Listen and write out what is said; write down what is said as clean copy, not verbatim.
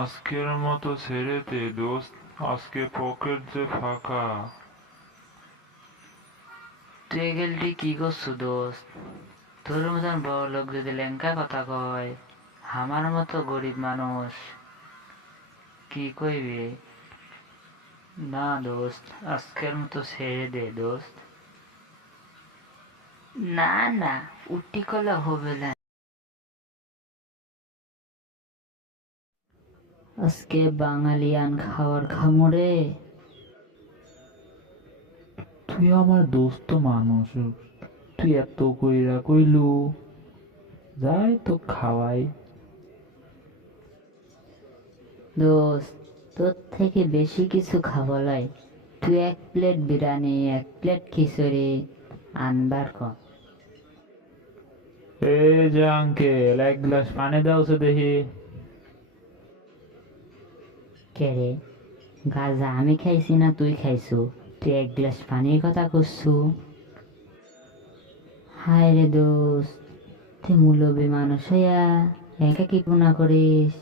আজকের মতো ছেড়ে দে দোস্ত, আজকে পকেট যে ফাঁকা। তুই এগুলি কি করছো দোস্ত? তোর মতন বড় লোক যদি লেঙ্কা কথা কয়, আমার মতো গরিব মানুষ কি কইবে? না দোস্ত, আজকের মতো ছেড়ে দে দোস্ত। না না, উটি করলে হবে না। আজকে বাঙালিয়ান খাবার খামো রে। তুই আমার দোস্ত মানুষ, তুই এত কইরা কইলু, যাই তো খাওয়াই। দোস্ত, তোর থেকে বেশি কিছু খাবো লাই। তুই 1 প্লেট বিরিয়ানি, 1 প্লেট খিচুড়ি আনবার কর। এ যে আঙ্কেল, এক গ্লাস পানি দাও তো দেখি। কে রে, গাঁজা আমি খাইছি না তুই খাইছু? তুই 1 গ্লাস পানির কথা করছু? হায় রে দোস্ত, তুই মুরব্বী মানুষ হইয়া একা কি গুণা করিস?